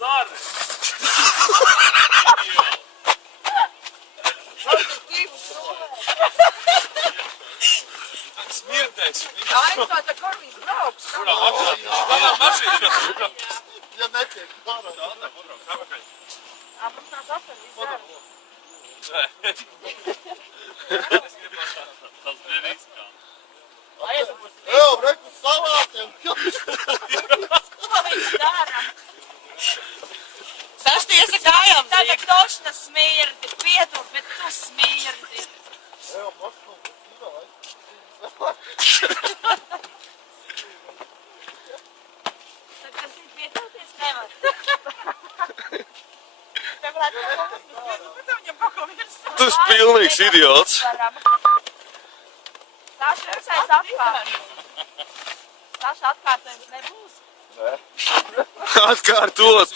dari? Smirdēs. Aizsāta, kur viņš brauks. Kurā mašīnā? Ja netiek dara. Mums tās asaras viss dara. Tas bija riskā. Evo, reku salātiem. Ko viņš dara? Saštiesa kājām Tāda zīk. tošana smirdi, piedod, bet tu smirdi. Evo, maškam, tas Tad tas ir piedoties nevar. Tev varētu kaut kas piedod, bet viņam kaut ko virsū. Tu esi pilnīgs idiots. Saša, visais atkārtojums. Saša, atkārtojums nebūs. Atkārtot.